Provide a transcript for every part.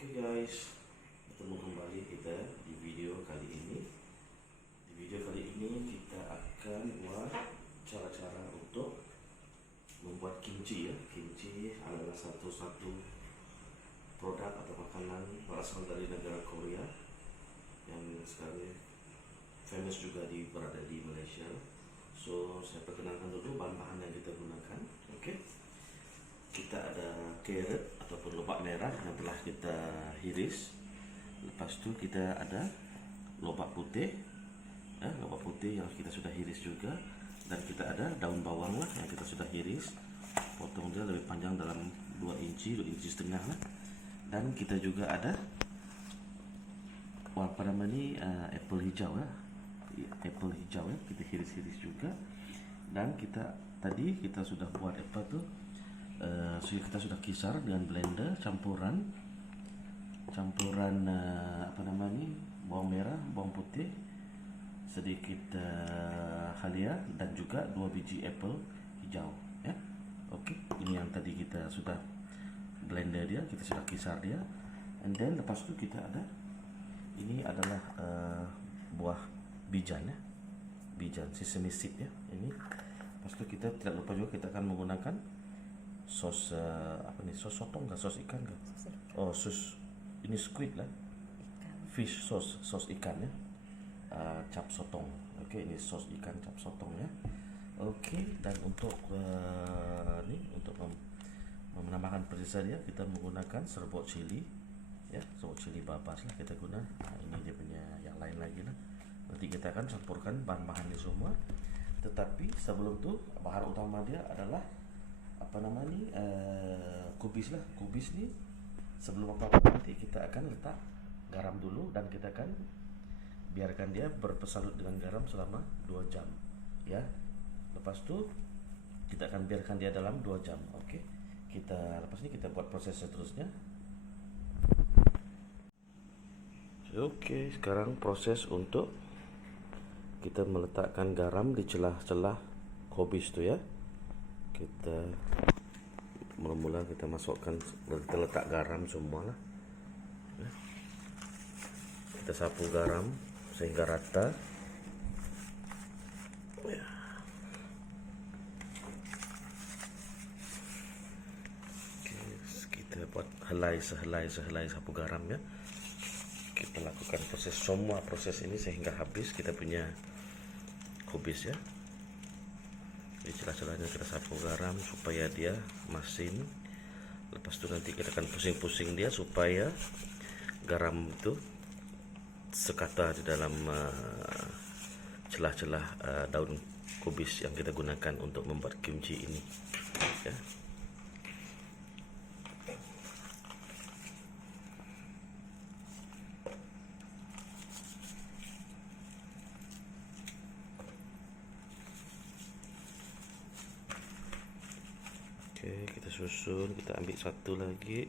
Oke guys, ketemu kembali kita di video kali ini. Di video kali ini kita akan buat cara-cara untuk membuat kimchi ya. Kimchi adalah satu produk atau makanan berasal dari negara Korea yang sekarang famous juga berada di Malaysia. So saya perkenalkan dulu bahan-bahan yang kita gunakan. Oke. Kita ada carrot ataupun lobak merah yang telah kita iris. Lepas tu kita ada lobak putih, lobak putih yang kita sudah iris juga. Dan kita ada daun bawang lah yang kita sudah iris. Potong dia lebih panjang dalam 2 inci, 2 inci setengah lah. Dan kita juga ada apple hijau ya. Apple hijau ya, kita iris-iris juga. Dan kita sudah buat apa tuh? Kita sudah kisar dengan blender campuran bawang merah, bawang putih, sedikit halia dan juga 2 biji apple hijau ya. Oke, ini yang tadi kita sudah blender dia, kita sudah kisar dia. And then lepas itu kita ada ini adalah buah bijan ya, bijan sesame seed ya ini. Lepas itu kita tidak lupa juga kita akan menggunakan sos sos sotong nggak, sos ikan nggak? Oh, sos ini squid lah, fish sos ikan ya, cap sotong. Oke, ini sos ikan cap sotong ya. Oke, dan untuk untuk menambahkan perisa dia, kita menggunakan serbuk cili ya, serbuk cili babas lah kita guna. Ini dia punya yang lain lagi lah. Nanti kita akan campurkan bahan-bahan ini semua. Tetapi sebelum itu bahan utama dia adalah kubis lah. Kubis nih sebelum apa-apa nanti kita akan letak garam dulu dan kita akan biarkan dia berpesalut dengan garam selama 2 jam ya. Lepas itu kita akan biarkan dia dalam 2 jam. Oke, lepas ini kita buat proses seterusnya. Oke, sekarang proses untuk kita meletakkan garam di celah-celah kubis itu ya. Kita mula-mula kita masukkan, kita letak garam semua lah ya. Kita sapu garam sehingga rata ya. Oke, kita buat sehelai sapu garam ya. Kita lakukan semua proses ini sehingga habis kita punya kubis ya. Di celah-celahnya kita sapu garam supaya dia masin. Lepas itu nanti kita akan pusing-pusing dia supaya garam itu sekata di dalam celah-celah daun kubis yang kita gunakan untuk membuat kimchi ini ya. Oke, kita susun, kita ambil satu lagi.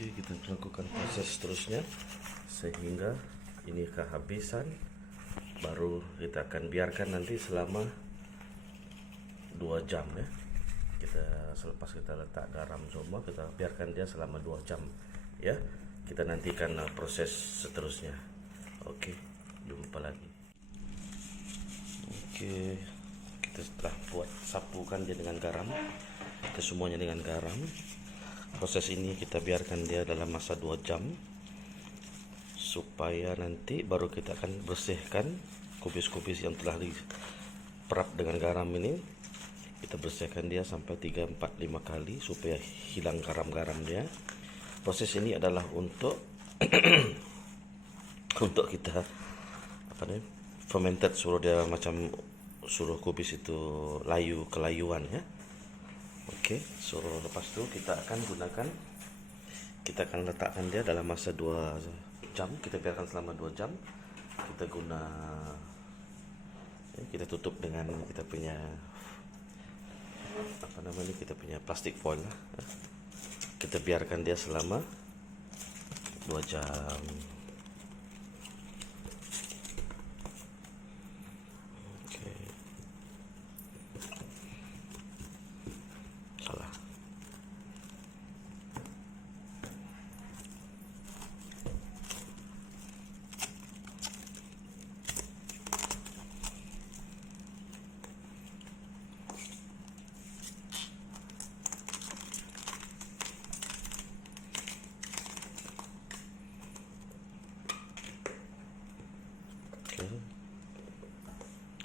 Kita lakukan proses seterusnya sehingga ini kehabisan, baru kita akan biarkan nanti selama 2 jam ya. Selepas kita letak garam semua, kita biarkan dia selama 2 jam ya. Kita nantikan proses seterusnya. Oke, jumpa lagi. Oke, kita setelah sapukan dia dengan garam, kesemuanya dengan garam. Proses ini kita biarkan dia dalam masa 2 jam supaya nanti baru kita akan bersihkan kubis-kubis yang telah diperap dengan garam ini. Kita bersihkan dia sampai 3, 4, 5 kali supaya hilang garam-garam dia. Proses ini adalah untuk untuk kita fermented, suruh kubis itu kelayuan ya. Oke, lepas itu kita akan letakkan dia dalam masa 2 jam. Kita biarkan selama 2 jam. kita guna kita tutup dengan kita punya kita punya plastik foil lah. Kita biarkan dia selama 2 jam. Oke. Salah.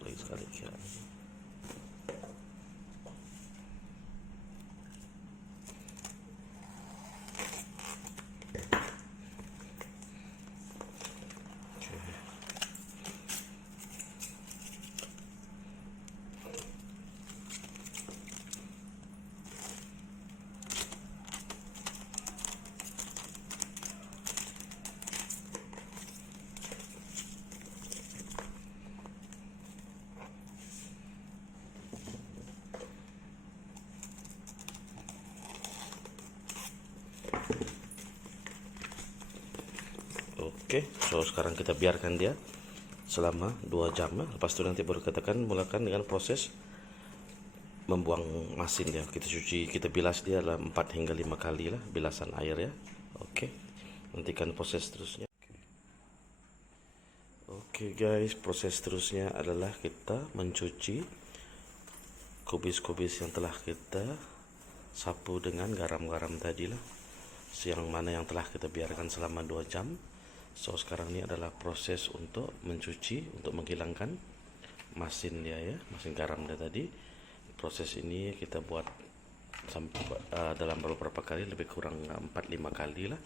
Lagi sekali kira. Oke, so sekarang kita biarkan dia selama 2 jam. Lepas itu nanti baru mulakan dengan proses membuang masin dia. Kita cuci, kita bilas dia dalam 4 hingga 5 kali lah bilasan air ya. Oke, nantikan proses terusnya. Oke guys, proses terusnya adalah kita mencuci kubis-kubis yang telah kita sapu dengan garam-garam tadi lah, yang mana yang telah kita biarkan selama 2 jam. So sekarang ini adalah proses untuk mencuci, untuk menghilangkan masin dia ya, masin garam dia tadi. Proses ini kita buat dalam beberapa kali, lebih kurang 4-5 kali lah.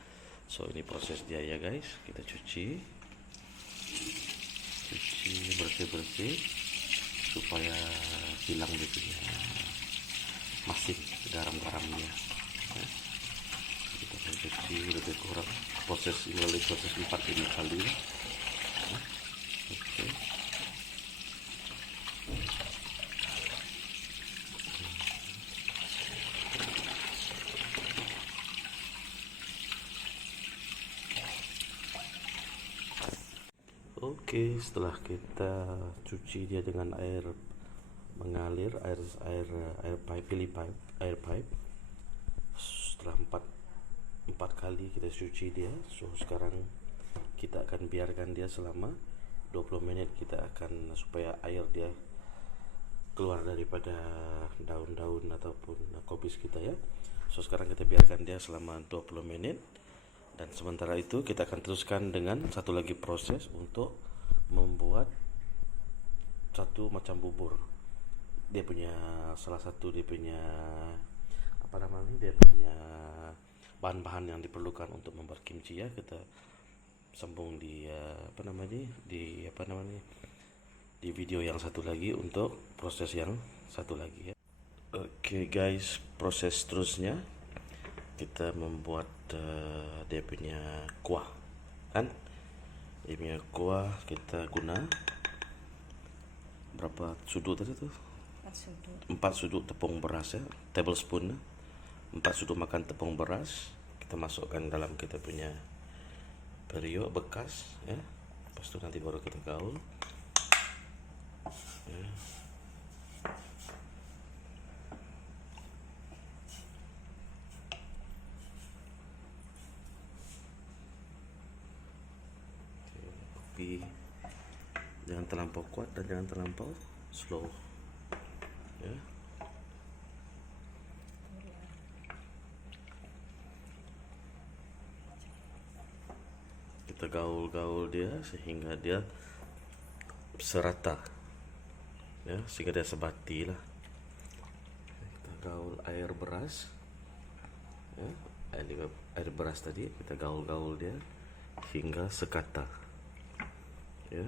So ini proses dia ya guys, kita cuci bersih-bersih supaya hilang dia punya masin garam-garamnya ya. Kita akan cuci lebih kurang melalui proses 4-5 kali ya. Oke. Oke, setelah kita cuci dia dengan air mengalir, air pipe, setelah 4 kali kita cuci dia. So sekarang kita akan biarkan dia selama 20 menit. Kita akan supaya air dia keluar daripada daun-daun ataupun kubis kita ya. So sekarang kita biarkan dia selama 20 menit. Dan sementara itu kita akan teruskan dengan satu lagi proses untuk membuat satu macam bubur. Dia punya salah satu dia punya bahan-bahan yang diperlukan untuk membuat kimchi ya. Kita sambung di di video yang satu lagi untuk proses yang satu lagi ya. Oke guys, proses terusnya kita membuat dia punya kuah kan. Dia punya kuah kita guna berapa sudut tadi tuh? 4 sudut tepung beras ya, tablespoon 4 sudut makan tepung beras kita masukkan dalam kita punya periuk bekas ya. Lepas itu nanti baru kita gaul ya. Tapi jangan terlampau kuat dan jangan terlampau slow ya. Kita gaul-gaul dia sehingga dia serata ya, sehingga dia sebati lah. Kita gaul air beras ya, air beras tadi kita gaul-gaul dia hingga sekata ya.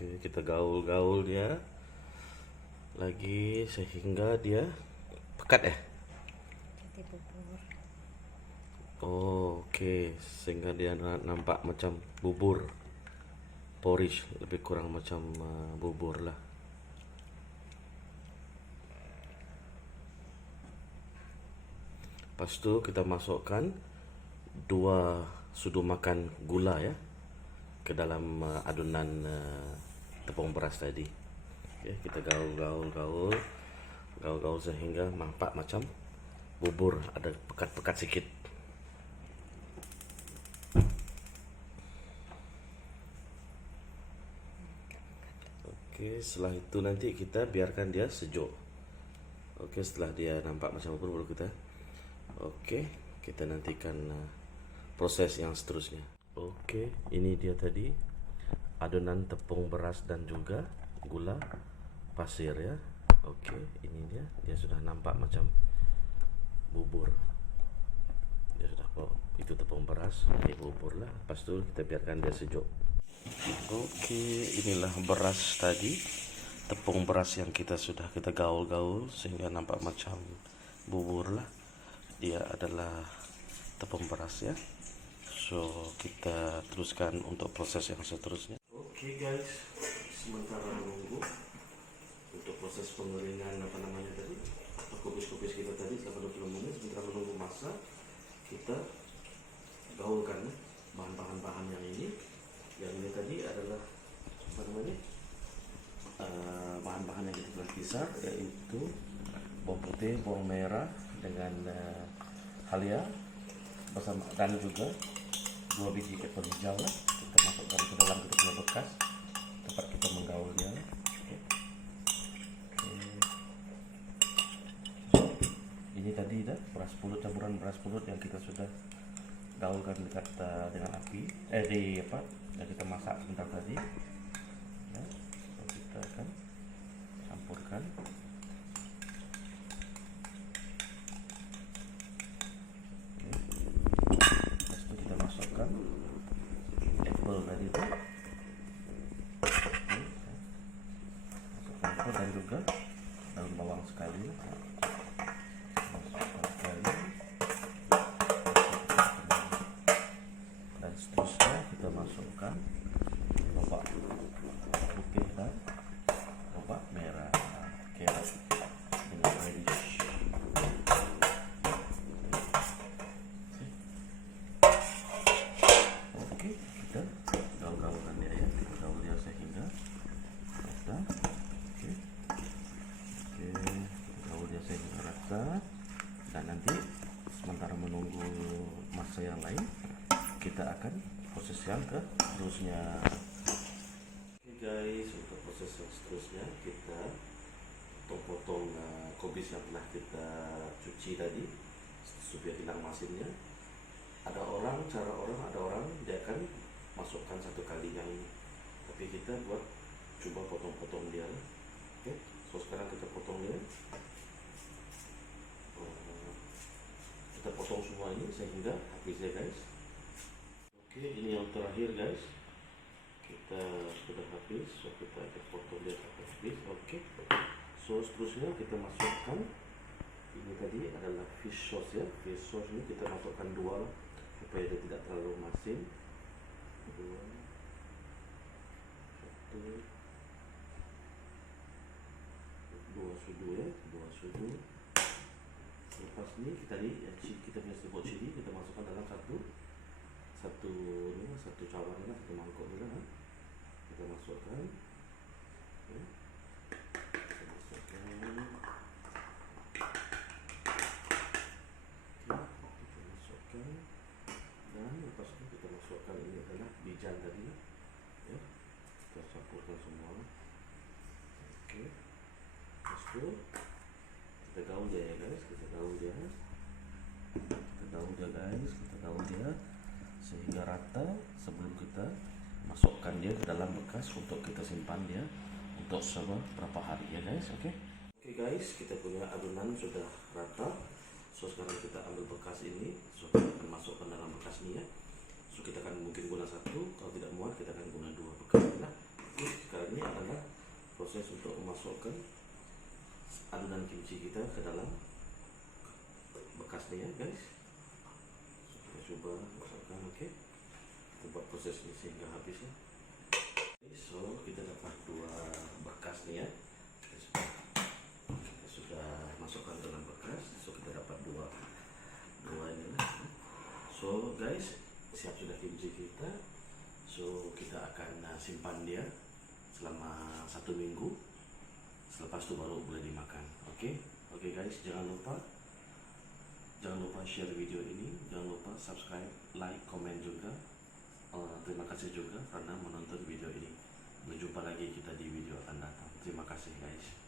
Oke, kita gaul-gaul dia lagi sehingga dia pekat ya. Jadi bubur. Oh, oke, sehingga dia nampak macam bubur, porridge, lebih kurang macam bubur lah. Lepas tu kita masukkan 2 sudu makan gula ya ke dalam adunan tepung beras tadi. Okay, kita gaul sehingga nampak macam bubur, ada pekat-pekat sikit. Oke, setelah itu nanti kita biarkan dia sejuk. Oke, setelah dia nampak macam bubur baru kita. Oke, kita nantikan proses yang seterusnya. Oke, ini dia tadi adonan tepung beras dan juga gula pasir ya. Oke, ini dia sudah nampak macam bubur. Dia sudah, oh, itu tepung beras, ini bubur lah. Lepas itu kita biarkan dia sejuk. Oke, inilah beras tadi, tepung beras yang kita gaul-gaul sehingga nampak macam bubur lah. Dia adalah tepung beras ya. So kita teruskan untuk proses yang seterusnya. Oke guys, sementara menunggu untuk proses pengeringan tadi, kubis-kubis kita tadi selama 20 menit, sementara menunggu masak, kita gaulkan bahan-bahan yang ini. Yang ini tadi adalah bahan-bahan yang kita telah kisar, yaitu bawang putih, bawang merah dengan halia bersama, dan juga 2 biji apel hijau lah. Kita masukkan ke dalam ketumbar bekas tempat kita menggaulnya. Ini tadi dah beras pulut, campuran beras pulut yang kita sudah gaulkan dekat dengan api yang kita masak sebentar tadi ya. Kita akan campurkan. Lepas itu kita masukkan apple tadi itu, masukkan apple dan juga daun bawang sekali. Dan seterusnya kita masukkan lobak putih dan lobak merah, carrot dengan radish. Oke, kita gaul-gaulkan dia ya, kita gaul dia sehingga rata. Oke, kita gaul dia sehingga rata. Dan nanti sementara menunggu masa yang lain, kita akan proses yang seterusnya. Oke guys, untuk proses yang seterusnya kita potong-potong kubis yang telah kita cuci tadi supaya hilang masinnya. Ada orang dia akan masukkan satu kali yang ini, tapi kita coba potong-potong dia. Oke, so sekarang kita potong dia. Kita potong semua ini sehingga habis ya guys. Oke, ini yang terakhir guys, kita sudah habis, so kita akan potong dia sampai habis. Oke, so seterusnya kita masukkan ini tadi adalah fish sauce ya. Fish sauce ini kita masukkan 2 supaya dia tidak terlalu masin. 2, 1, 2 sudu ya, 2 sudu. Lepas ini kita punya serbuk cili kita masukkan dalam satu cawan ni, satu mangkuk ni lah. Kita masukkan. Okay. Kita masukkan. Dan lepas itu kita masukkan, ini adalah bijan tadi ya. Kita campurkan semua. Oke. Lepas itu kita gaul dia ya guys, kita gaul dia sehingga rata sebelum kita masukkan dia ke dalam bekas untuk kita simpan dia untuk beberapa hari ya guys. Oke guys, kita punya adonan sudah rata. So sekarang kita ambil bekas ini, so kita akan masukkan dalam bekas ini ya. So kita akan mungkin guna 1, kalau tidak muat kita akan guna 2 bekas. Nah, Oke, sekarang ini adalah proses untuk memasukkan adonan kimchi kita ke dalam bekasnya ya guys. Kita coba masukkan, oke. Kita buat proses ini sehingga habis ya. So kita dapat dua bekas nih ya. Kita sudah masukkan dalam bekas. So kita dapat dua ini lah. So guys, siap sudah kimchi kita. So kita akan simpan dia selama 1 minggu. Selepas itu baru boleh dimakan. Oke guys, jangan lupa share video ini, jangan lupa subscribe, like, komen juga. Terima kasih juga karena menonton video ini. Berjumpa lagi kita di video akan datang. Terima kasih guys.